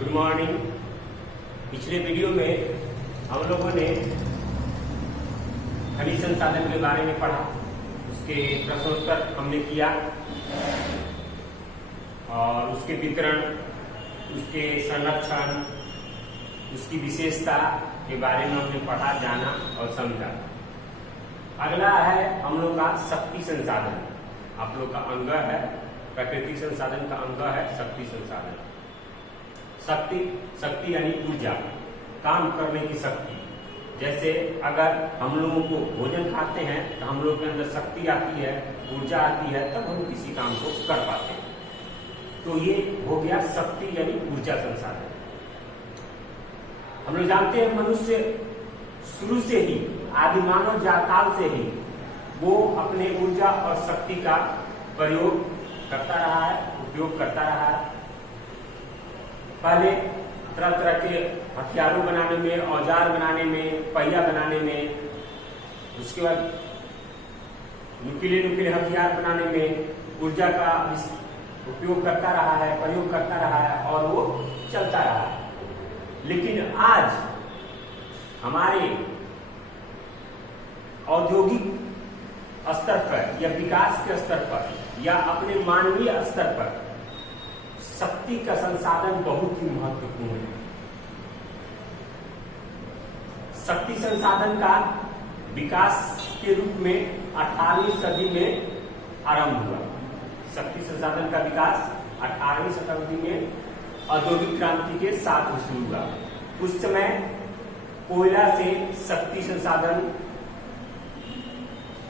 Good morning. पिछले video में हम लोगों ने खनिज संसाधन के बारे में पढ़ा, उसके प्रश्नोत्तर हमने किया और उसके वितरण, उसके संरक्षण, उसकी विशेषता के बारे में हमने पढ़ा, जाना और समझा। अगला है हम लोग का शक्ति संसाधन। आप लोग का अंग है, प्राकृतिक संसाधन का अंग है शक्ति संसाधन। शक्ति यानी ऊर्जा, काम करने की शक्ति। जैसे अगर हम लोगों को भोजन खाते हैं तो हम लोग के अंदर शक्ति आती है, ऊर्जा आती है, तब हम किसी काम को कर पाते हैं। तो ये हो गया शक्ति यानी ऊर्जा संसाधन। हम लोग जानते हैं मनुष्य शुरू से ही, आदि मानव जाकाल से ही वो अपने ऊर्जा और शक्ति का प्रयोग करता रहा है, उपयोग करता रहा है। पहले तरह तरह के हथियारों बनाने में, औजार बनाने में, पहिया बनाने में, उसके बाद नुकीले हथियार बनाने में ऊर्जा का उपयोग करता रहा है, प्रयोग करता रहा है और वो चलता रहा है। लेकिन आज हमारे औद्योगिक स्तर पर या विकास के स्तर पर या अपने मानवीय स्तर पर शक्ति का संसाधन बहुत ही महत्वपूर्ण है। शक्ति संसाधन का विकास के रूप में 18वीं सदी में आरंभ हुआ। शक्ति संसाधन का विकास 18वीं शताब्दी में औद्योगिक क्रांति के साथ शुरू हुआ। उस समय कोयला से शक्ति संसाधन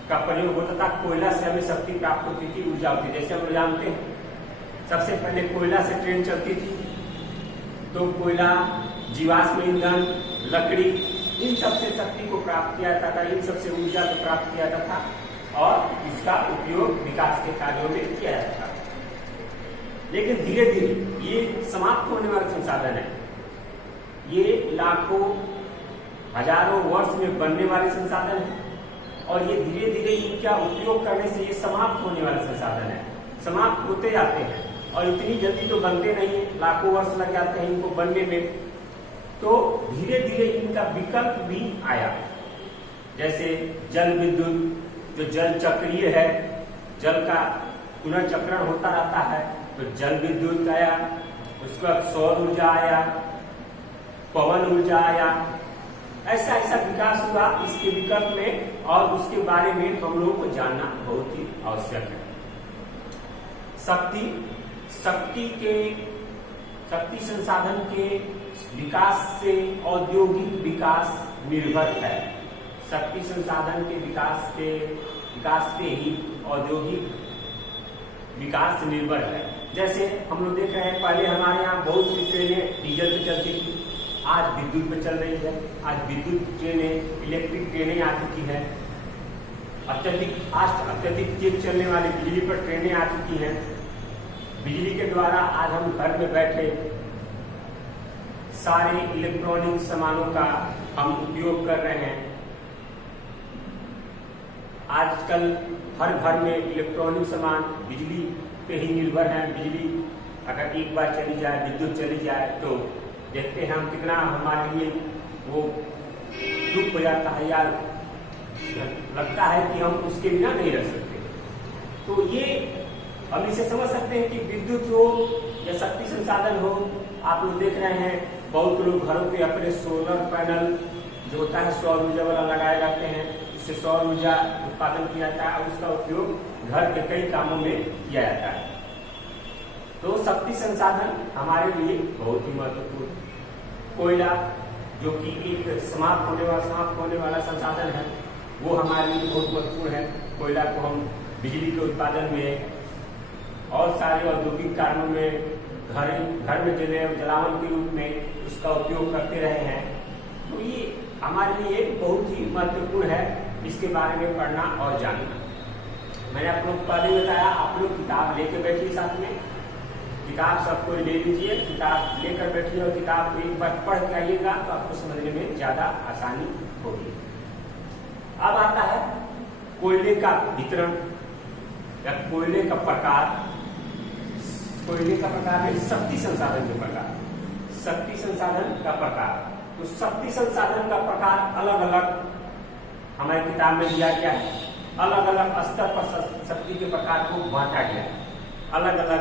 का प्रयोग होता था। कोयला से हमें शक्ति प्राप्त होती थी, ऊर्जा होती थी। जैसे हम लोग जानते हैं सबसे पहले कोयला से ट्रेन चलती थी, तो कोयला, जीवाश्म ईंधन, लकड़ी, इन सबसे शक्ति को प्राप्त किया जाता था, इन सबसे ऊर्जा को प्राप्त किया जाता था और इसका उपयोग विकास के कार्यों में किया जाता था। लेकिन धीरे धीरे ये समाप्त होने वाला संसाधन है। ये लाखों हजारों वर्ष में बनने वाले संसाधन है और ये धीरे धीरे इनका उपयोग करने से ये समाप्त होने वाले संसाधन है। समाप्त होते जाते हैं और इतनी जल्दी तो बनते नहीं है, लाखों वर्ष लग जाते हैं इनको बनने में। तो धीरे धीरे इनका विकल्प भी आया। जैसे जल विद्युत, जो जल चक्रीय है, जल का पुनर्चक्रण होता रहता है, तो जल विद्युत आया। उसके बाद सौर ऊर्जा आया, पवन ऊर्जा आया। ऐसा ऐसा विकास हुआ इसके विकल्प में और उसके बारे में हम लोगों को जानना बहुत ही आवश्यक है। शक्ति संसाधन के विकास से औद्योगिक विकास निर्भर है। शक्ति संसाधन के विकास पे ही औद्योगिक विकास निर्भर है। जैसे हम लोग देख रहे हैं, पहले हमारे यहाँ बहुत सी ट्रेनें डीजल पे चलती थी, आज विद्युत पे चल रही है। आज विद्युत ट्रेनें, इलेक्ट्रिक ट्रेनें आ चुकी है। अत्यधिक तेज चलने वाली बिजली पर ट्रेनें आ चुकी हैं। बिजली के द्वारा आज हम घर में बैठे सारे इलेक्ट्रॉनिक सामानों का हम उपयोग कर रहे हैं। आजकल हर घर में इलेक्ट्रॉनिक सामान बिजली पे ही निर्भर है। बिजली अगर एक बार चली जाए, विद्युत चली जाए, तो देखते हैं हम कितना हमारे लिए वो दुख हो जाता है या लगता है कि हम उसके बिना नहीं रह सकते। तो ये हम इसे समझ सकते हैं कि विद्युत हो या शक्ति संसाधन हो, आप लोग देख रहे हैं बहुत लोग घरों पे अपने सोलर पैनल जो होता है सौर ऊर्जा वाला लगाए जाते हैं। इससे सौर ऊर्जा उत्पादन किया जाता है और उसका उपयोग घर के कई कामों में किया जाता है। तो शक्ति संसाधन हमारे लिए बहुत ही महत्वपूर्ण। कोयला जो कि एक समाप्त होने वाला संसाधन है, वो हमारे लिए बहुत महत्वपूर्ण है। कोयला को हम बिजली के उत्पादन में और सारे औद्योगिक कार्यों में, घर में जलावन के रूप में उसका उपयोग करते रहे हैं। तो ये हमारे लिए बहुत ही महत्वपूर्ण है, इसके बारे में पढ़ना और जानना। मैंने आप लोग पहले बताया, आप लोग किताब लेकर बैठिए, साथ में किताब सबको ले लीजिए, किताब लेकर बैठिए और किताब को एक बार पढ़ के आइएगा तो आपको समझने में ज्यादा आसानी होगी। अब आता है कोयले का वितरण या कोयले का प्रकार। कोयले का प्रकार है शक्ति संसाधन के प्रकार। शक्ति संसाधन का प्रकार। तो शक्ति संसाधन का प्रकार अलग अलग हमारी किताब में दिया गया है। अलग अलग स्तर पर शक्ति के प्रकार को बांटा गया है, अलग अलग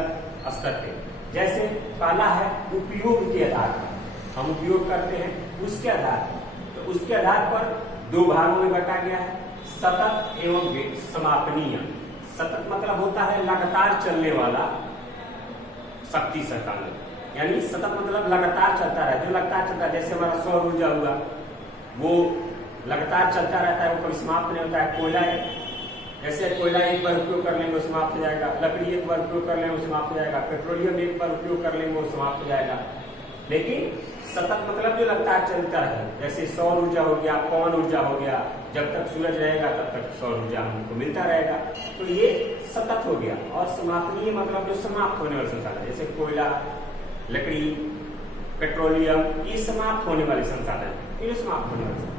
स्तर पे। जैसे पहला है उपयोग के आधार पर, हम उपयोग करते हैं उसके आधार पर। तो उसके आधार पर दो भागों में बांटा गया है, सतत एवं समापनीय। सतत मतलब होता है लगातार चलने वाला शक्ति संसाधन, यानी सतत मतलब लगातार चलता रहे, जो लगातार चलता है। जैसे हमारा सौर ऊर्जा हुआ, वो लगातार चलता रहता है, वो कभी समाप्त नहीं होता है। कोयला है, जैसे कोयला एक बार उपयोग कर लेंगे वो समाप्त हो जाएगा, लकड़ी एक बार उपयोग कर लेंगे वो समाप्त हो जाएगा, पेट्रोलियम एक बार उपयोग कर लेंगे वो समाप्त हो जाएगा। लेकिन सतत मतलब जो लगातार चलता है, जैसे सौर ऊर्जा हो गया, पवन ऊर्जा हो गया, जब तक सूरज रहेगा तब तक सौर ऊर्जा हमको मिलता रहेगा, तो ये सतत हो गया। और समापनीय मतलब जो समाप्त होने वाले संसाधन, जैसे कोयला, लकड़ी, पेट्रोलियम, ये समाप्त होने वाले संसाधन, ये समाप्त होने वाले संसाधन।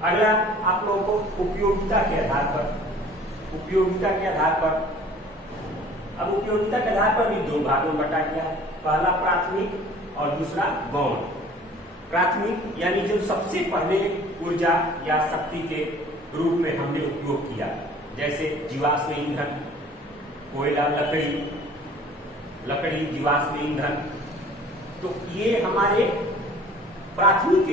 अगला आप लोगों को उपयोगिता के आधार पर, उपयोगिता के आधार पर, अब उपयोगिता के आधार पर भी दो भागों में बांटा गया है। पहला प्राथमिक और दूसरा गौण। प्राथमिक यानी जो सबसे पहले ऊर्जा या शक्ति के रूप में हमने उपयोग किया, जैसे जीवाश्म ईंधन, कोयला, लकड़ी, जीवाश्म ईंधन, तो ये हमारे प्राथमिक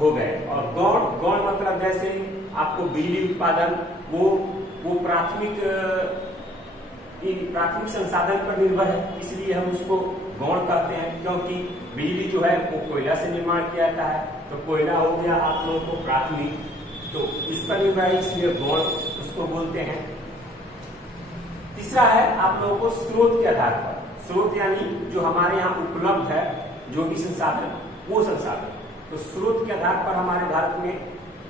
हो गए। और गौण मतलब जैसे आपको बिजली उत्पादन, वो प्राथमिक संसाधन पर निर्भर है, इसलिए हम उसको गौण कहते हैं, क्योंकि बिजली जो है वो कोयला से निर्माण किया जाता है। तो कोयला हो गया आप लोगों को प्राथमिक, तो इस पर निर्भर है, इसलिए गौण उसको बोलते हैं। तीसरा है आप लोगों को स्रोत के आधार पर। स्रोत यानी जो हमारे यहाँ उपलब्ध है, जो भी संसाधन, वो संसाधन। तो स्रोत के आधार पर हमारे भारत में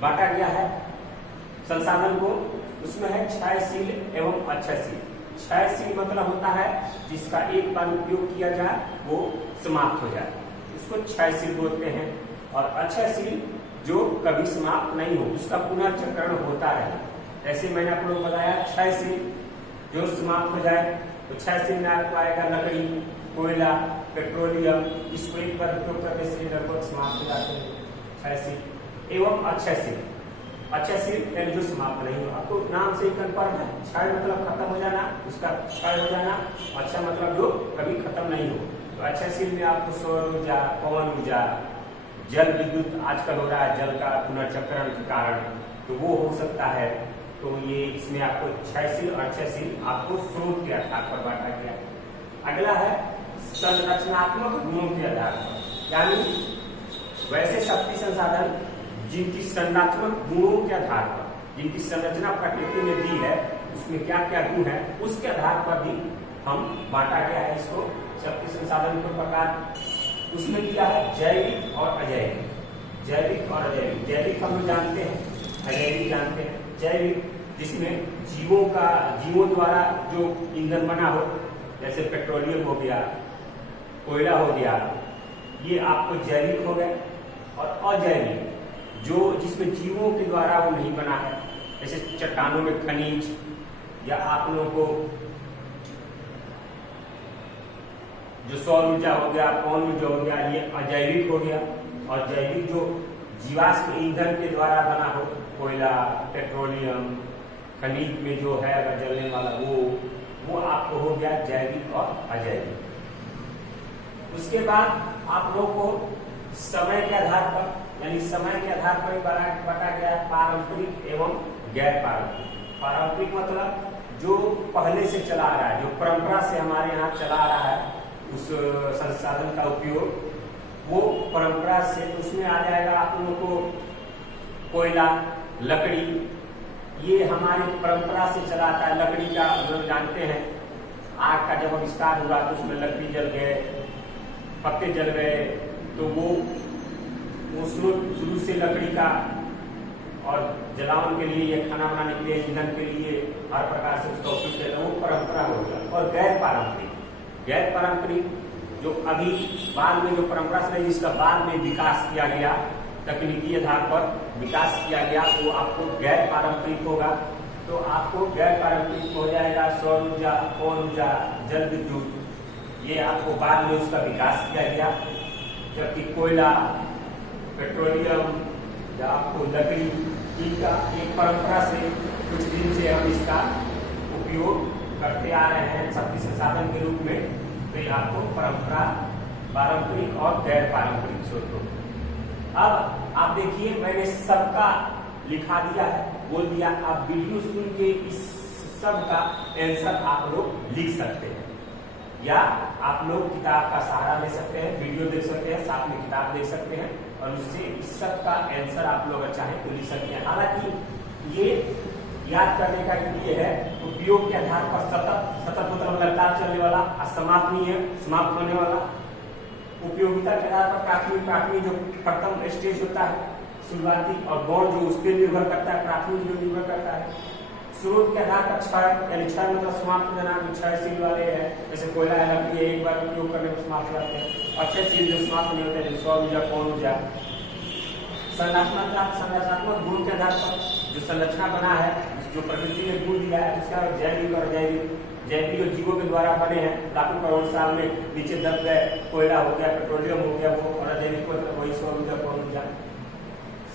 बांटा गया है संसाधन को। उसमें है क्षयशील एवं अक्षयशील। क्षयशील मतलब होता है जिसका एक बार उपयोग किया जाए वो समाप्त हो जाए, इसको क्षयशील बोलते हैं। और अक्षयशील जो कभी समाप्त नहीं हो, उसका पुनर्चक्रण होता रहे। ऐसे मैंने आप लोगों को बताया, क्षयशील जो समाप्त हो जाए, तो क्षयशील में आपको आएगा लकड़ी, कोयला, पेट्रोलियम, इसको एक बार उपयोग करने से लगभग समाप्त हो जाते हैं, क्षयशील। एवं अक्षयशील, अक्षयशील यानी जो समाप्त नहीं हो। आपको नाम से ही कन्फर्म है, क्षय मतलब खत्म हो जाना, उसका क्षय हो जाना, अक्षय मतलब जो कभी खत्म नहीं हो। तो अक्षयशील में आपको सौर ऊर्जा, पवन ऊर्जा, जल विद्युत आजकल हो रहा है, जल का पुनर्चक्रण के कारण, तो वो हो सकता है। तो ये इसमें आपको क्षयशील और अक्षयशील आपको स्रोत के आधार पर बांटा गया। अगला है संरचनात्मक गुणों के आधार पर, यानी वैसे शक्ति संसाधन जिनकी संरचनात्मक गुणों के आधार पर, जिनकी संरचना प्रकृति में दी है, उसमें क्या क्या गुण है, उसके आधार पर भी हम बांटा गया है इसको शक्ति संसाधन के प्रकार। उसमें दिया है जैविक और अजैविक। जैविक और अजैविक, जैविक हम लोग जानते हैं, अजैविक जानते हैं। जैविक जिसमें जीवों द्वारा जो ईंधन बना हो, जैसे पेट्रोलियम हो गया, कोयला हो गया, ये आपको जैविक हो गए। और अजैविक जो जिसमें जीवों के द्वारा वो नहीं बना है, जैसे चट्टानों में खनिज, या आप लोगों को जो सौर ऊर्जा हो गया, पवन ऊर्जा हो गया, ये अजैविक हो गया। और जैविक जो जीवाश्म ईंधन के द्वारा बना हो, कोयला, पेट्रोलियम, खनिज में जो है अगर जलने वाला वो आपको हो गया जैविक और अजैविक। उसके बाद आप लोग को समय के आधार पर, यानी समय के आधार पर बांटा गया है पारंपरिक एवं गैर पारंपरिक। पारंपरिक मतलब जो पहले से चला आ रहा है, जो परंपरा से हमारे यहाँ चला आ रहा है, उस संसाधन का उपयोग, वो परंपरा से, तो उसमें आ जाएगा आप लोगों को कोयला, लकड़ी, ये हमारी परंपरा से चला आता है। लकड़ी का हम लोग जानते हैं, आग का जब आविष्कार हुआ तो उसमें लकड़ी जल गए, पत्ते जल गए, तो वो शुरू से लकड़ी का, और जलावन के लिए, या खाना बनाने के लिए, ईंधन के लिए, हर प्रकार से उसका उपयोग किया, वो परंपरा होगा। और गैर पारंपरिक, गैर पारंपरिक जो अभी बाद में जो परंपरा से रही, जिसका बाद में विकास किया गया, तकनीकी आधार पर विकास किया गया, वो आपको गैर पारंपरिक होगा। तो आपको गैर पारंपरिक हो जाएगा सौर ऊर्जा, पवन ऊर्जा, जल विद्युत, ये आपको बाद में उसका विकास किया गया, जबकि कोयला, पेट्रोलियम या आपको लकड़ी, इनका एक परंपरा से कुछ दिन से हम इसका उपयोग करते आ रहे हैं शक्ति संसाधन के रूप में। तो ये आपको परंपरा, पारंपरिक और गैर पारंपरिक स्रोतों। अब आप देखिए, मैंने सबका लिखा दिया है, बोल दिया। आप वीडियो सुन के इस सब का आंसर आप लोग लिख सकते हैं, या आप लोग किताब का सहारा ले सकते हैं, वीडियो देख सकते हैं, साथ में किताब देख सकते हैं और उससे इस सब का आंसर आप लोग चाहें तो लिख सकते हैं। हालांकि ये याद करने का ये है, उपयोग के आधार पर सतत मतलब लगातार चलने वाला, समाप्त नहीं है, समाप्त होने वाला। उपयोगिता के आधार पर प्राथमिक जो प्रथम स्टेज होता है, शुरुआती, और गौण जो उस पर निर्भर करता है, प्राथमिक जो निर्भर करता है। स्रोत के आधार पर क्षय, यानी क्षय मतलब समाप्त हो जाना, क्षयशील वाले है, जैसे कोयला है, लकड़ी है, एक बार उपयोग करने में समाप्त हो जाते हैं। अक्षयशील जो समाप्त नहीं होते हैं, सौर ऊर्जा, पवन ऊर्जा। संरचनात्मक गुण के आधार पर जो संरचना बना है, जो प्रकृति ने गुण दिया है, उसका जैविक और जैविक जो जीवों के द्वारा बने हैं, लाखों करोड़ साल में नीचे दब गए, कोयला हो गया, पेट्रोलियम हो गया, वो और अजैविक मतलब वही सौर ऊर्जा, पवन ऊर्जा।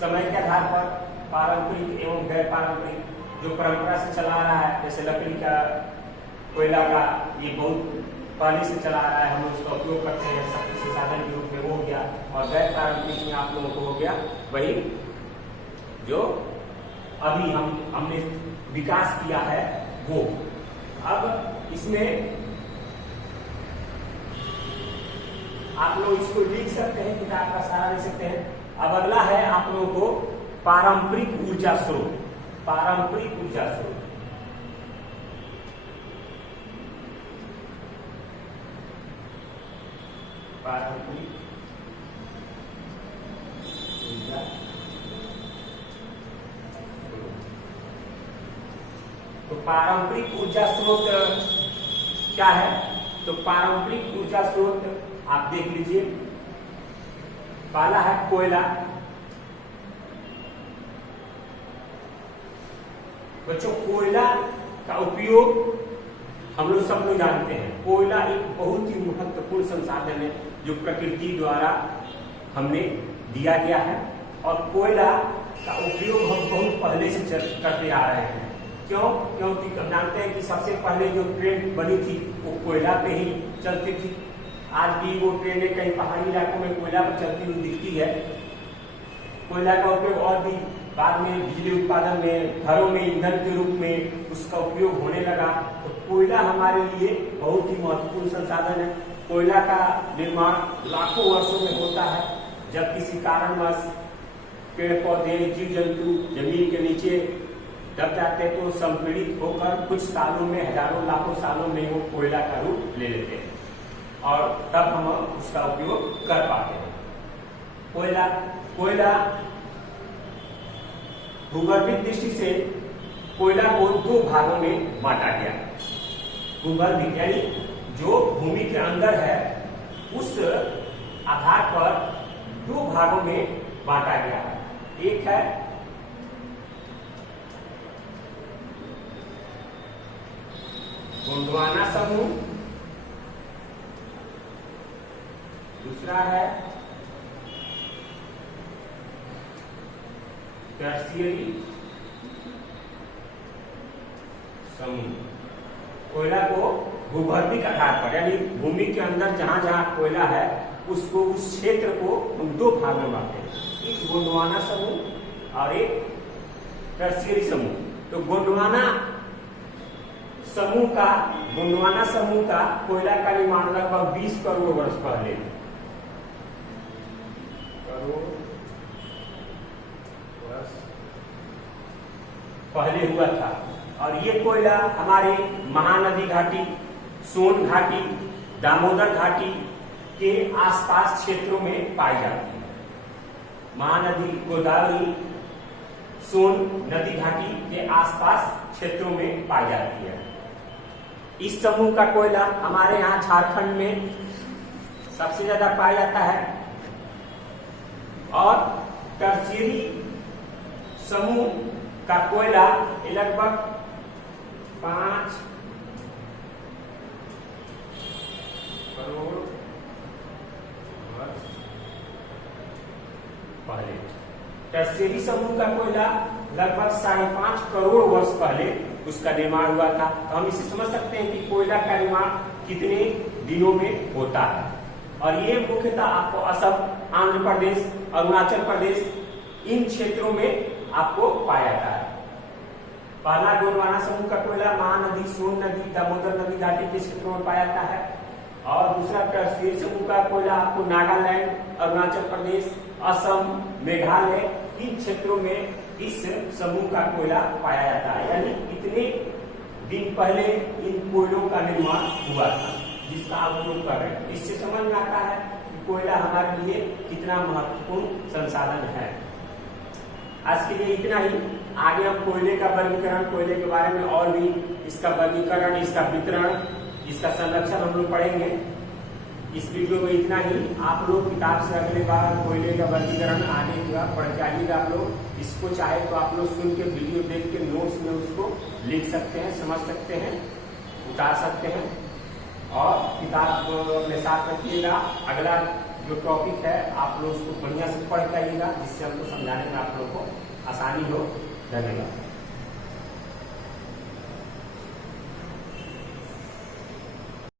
समय के आधार पर पारंपरिक एवं गैर पारंपरिक, जो परंपरा से चला आ रहा है, जैसे लकड़ी का, कोयला का, ये बहुत पहले से चला आ रहा है, हम उसका उपयोग करते हैं शक्ति संसाधन के रूप में, वो हो गया। और गैर पारंपरिक में आप लोगों को हो गया वही जो अभी हमने विकास किया है वो। अब इसमें आप लोग इसको लिख सकते हैं, किताब का सहारा ले सकते हैं। अब अगला है आप लोगों को पारंपरिक ऊर्जा स्रोत। पारंपरिक ऊर्जा स्रोत, पारंपरिक ऊर्जा स्रोत। तो पारंपरिक ऊर्जा स्रोत क्या है? तो पारंपरिक ऊर्जा स्रोत आप देख लीजिए, पहला है कोयला। बच्चों, कोयला का उपयोग हम लोग सब लोग जानते हैं। कोयला एक बहुत ही महत्वपूर्ण संसाधन है जो प्रकृति द्वारा हमने दिया गया है, और कोयला का उपयोग हम बहुत पहले से करते आ रहे हैं। क्यों? क्योंकि हम जानते हैं कि सबसे पहले जो ट्रेन बनी थी वो कोयला पे ही चलती थी। आज भी वो ट्रेनें कई पहाड़ी इलाकों में कोयला पर चलती हुई दिखती है। कोयला का उपयोग और भी बाद में बिजली उत्पादन में, घरों में ईंधन के रूप में उसका उपयोग होने लगा। तो कोयला हमारे लिए बहुत ही महत्वपूर्ण संसाधन है। कोयला का निर्माण लाखों वर्षों में होता है, जब किसी कारणवश पेड़ पौधे, जीव जंतु जमीन के नीचे दब जाते हैं तो संपीड़ित होकर कुछ सालों में, हजारों लाखों सालों में वो कोयला का रूप ले लेते हैं, और तब हम उसका उपयोग कर पाते हैं। कोयला भूगर्भिक दृष्टि से कोयला को दो भागों में बांटा गया। भूगर्भिक यानी जो भूमि के अंदर है, उस आधार पर दो भागों में बांटा गया है। एक है गोंडवाना समूह, दूसरा है टर्शियरी समूह। कोयला को भूगर्भिक आधार पर यानी भूमि के अंदर जहां जहां कोयला है उसको, उस क्षेत्र को हम दो भाग में बांटते हैं, एक गोंडवाना समूह और एक टर्शियरी समूह। तो गोंडवाना समूह का कोयला का निर्माण लगभग 20 करोड़ वर्ष पहले, हुआ था। और ये कोयला हमारे महानदी घाटी, सोन घाटी, दामोदर घाटी के आसपास क्षेत्रों में पाई जाती है। महानदी, गोदावरी, सोन नदी घाटी के आसपास क्षेत्रों में पाई जाती है। इस समूह का कोयला हमारे यहाँ झारखंड में सबसे ज्यादा पाया जाता है, और टर्शियरी समूह का कोयला लगभग 5 करोड़ टर्शियरी समूह का कोयला लगभग 5.5 करोड़ वर्ष पहले उसका निर्माण हुआ था। तो हम इसे समझ सकते हैं कि कोयला का निर्माण कितने दिनों में होता है। और ये मुख्यतः आपको असम, आंध्र प्रदेश, अरुणाचल प्रदेश इन क्षेत्रों में आपको पाया जाता है। पहला गोंडवाना समूह का कोयला महानदी, सोन नदी, दामोदर नदी घाटी के क्षेत्रों में पाया जाता है। और दूसरा टर्शियरी समूह का कोयला आपको नागालैंड, अरुणाचल प्रदेश, असम, मेघालय इन क्षेत्रों में इस समूह का कोयला पाया जाता है। यानी इतने दिन पहले इन कोयलों का निर्माण हुआ था जिसका आप उपयोग कर रहे हैं। इससे समझ में आता है कि कोयला हमारे लिए कितना महत्वपूर्ण संसाधन है। आज के लिए इतना ही। आगे हम कोयले का वर्गीकरण, कोयले के बारे में और भी इसका वर्गीकरण, इसका वितरण, इसका संरक्षण हम लोग पढ़ेंगे। इस वीडियो में इतना ही। आप लोग किताब से अगले बार कोयले का वर्गीकरण आगे पढ़ के आइएगा। आप लोग इसको चाहे तो आप लोग सुन के वीडियो देख के नोट्स में उसको लिख सकते हैं, समझ सकते हैं, उतार सकते हैं और किताब को अपने साथ रखिएगा। अगला जो टॉपिक है आप लोग उसको बढ़िया से पढ़ के आइएगा जिससे हमको समझाने में आप लोग को आसानी हो। धन्यवाद।